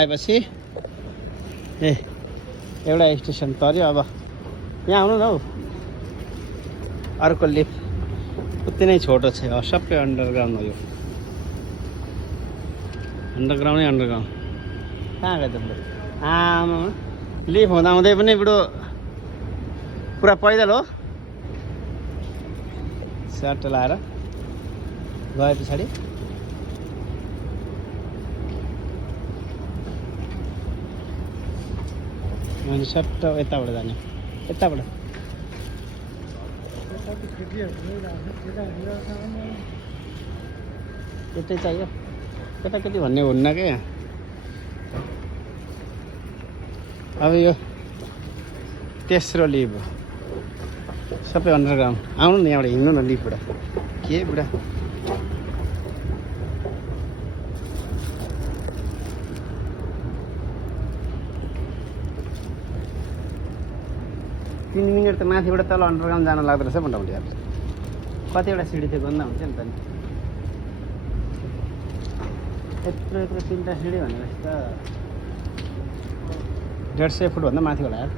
आएपछि ए एउटा स्टेसन तर्यो। अब यहाँ आउनु न हौ, अर्को लिफ्ट उति नै छोटो छ, सबै अन्डरग्राउन्ड हो यो, अन्डरग्राउन्डै अन्डरग्राउन्ड। कहाँ गयो त आमा, लिफ्ट हुँदा हुँदै पनि बुढो पुरा पैदल हो। स्याट लाएर गए पछाडि अनि सट्ट यताबाट जाने, यताबाट यतै चाहियो, केटाकेटी भन्ने हुन्न क्या यहाँ। अब यो तेस्रो लिफ्ट हो, सबै अन्डरग्राउन्ड। आउनु न यहाँबाट हिँड्नु न लिफ्टबाट। के बुढा तिन मिनट त माथिबाट तल अन्डरग्राउन्ड जान लाग्दो रहेछ मोटामोटी। अब कतिवटा सिडी थियो गन्दा हुन्छ नि त नि, यत्रो यत्रो 3टा सिडी भनेपछि त 150 फुटभन्दा माथि होला यार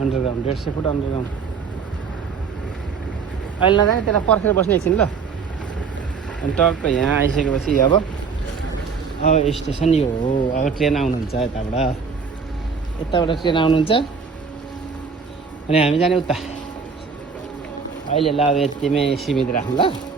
अन्डरग्राउन्ड। 150 foot underground. अहिले नजाने त्यसलाई पर्खेर बस्ने एकछिन ल। अनि टक्क यहाँ आइसकेपछि अब स्टेसन यो हो। अब ट्रेन आउनुहुन्छ यताबाट, यताबाट ट्रेन आउनुहुन्छ अनि हामी जाने उता। अहिले ल अब यतिमै सीमित राखौँ ल।